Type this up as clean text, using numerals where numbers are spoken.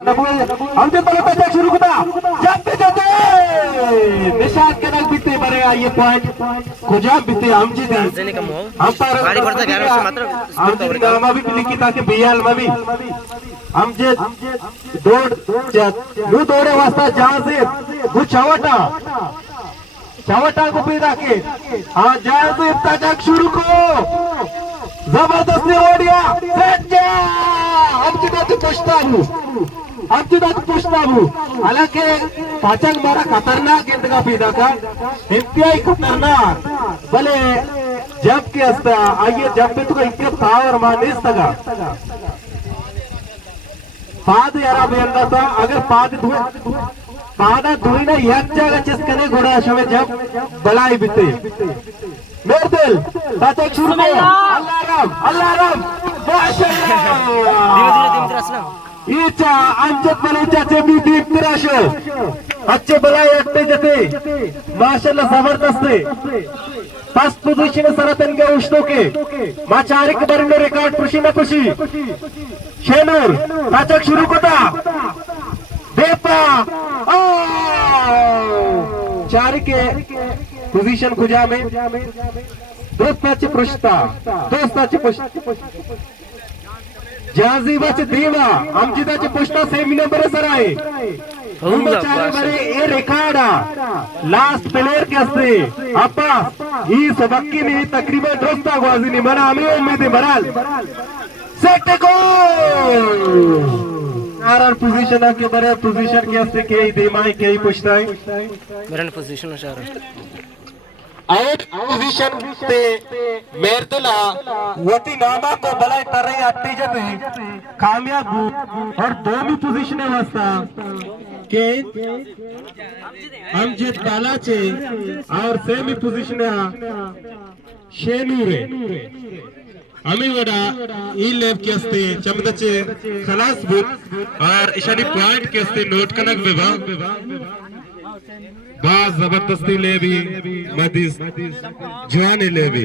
आमचे तलपाच्या सुरू होता जाते जाते निशान के नाक बीते बरेगा ये पॉइंट कुजाब बीते आमची अंपायर आमची गामा भी लिखी ताकि बियाल में भी आमचे दो दौड़े वास्ता जहां से वो चावटा को पैदा के हाँ जहां से इफ्तार शुरू को जबरदस्ती ओडिया सेट आमची दात पुष्टाबू हालांकि पाचक मारा खतरनाक इंतगा पैदा का इंतहाई खतरनाक भले जब के असता आइए जब पे तुका इतके पावर मानेस तगा पाद यारा बेंदा था अगर पादा धुई ना एक जगह चिसकने घोड़ा शमे जब बलाई बीते मेरे दिल पाचक शुरू में अल्लाह राम माशाअल्लाह इच्छा आमच्यात मला इच्छाचे मी दीप निराश अच्छे बलाई एकटे जते माशाअल्लाह जबरदस्त है फर्स्ट पोजीशन सरतन के उष्टो के माचारिक बरने रिकॉर्ड खुशी न खुशी शेनूर पाचक शुरू कोता देपा चारिके पोजीशन खुजा में दोस्ताचे पुष्टा जाजीबाचे देवा आमचिदाचे पुष्टा सेमी नंबर सर आहे बरे ए रेखाडा लास्ट प्लेयर के असते आपा ही सबक्की ने तकरीबन दोस्ता ग्वाजीनी मना आम्ही उम्मीद बराल सेट को आर पोजीशन के बरे पोजीशन के असते के देमाई के पुष्टा है बरन पोजीशन अशार आउट पोजीशन पे मेरतला वती नामा को बलाई तरई अट्टी जते कामयाब और दोनों पोजीशन वास्ता के अमजद बालाचे और सेमी पोजीशन शेनूरे आम्ही वडा ई लेव के असते चमदचे खलास बुक और इशारी पॉइंट के असते नोट कनक विभाग बाज जबरदस्ती ले भी मदीस जवानी ले भी